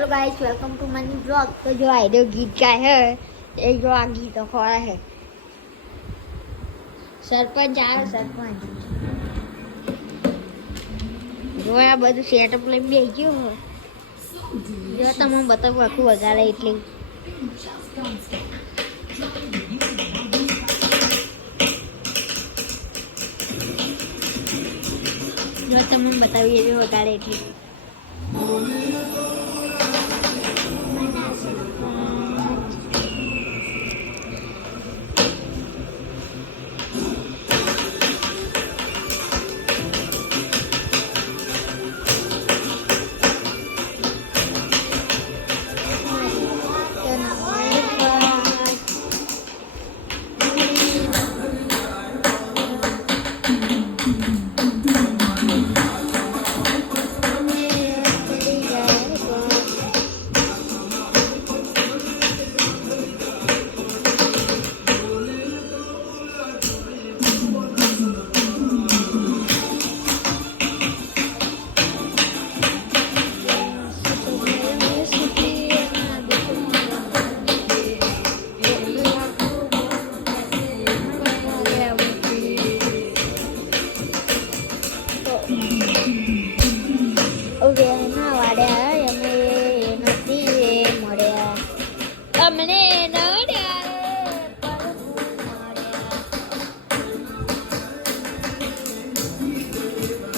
Hello guys welcome to my new blog. तो जो audio गीत गाए है ये जो आ गीत खोड़ा है सरपंच आवे सरपंच जो आ બધું સેટઅપ લઈને બેસી ગયો જો તમને બતાવું આખું વગાડે એટલે જો તમને બતાવી એ વગાડે એટલે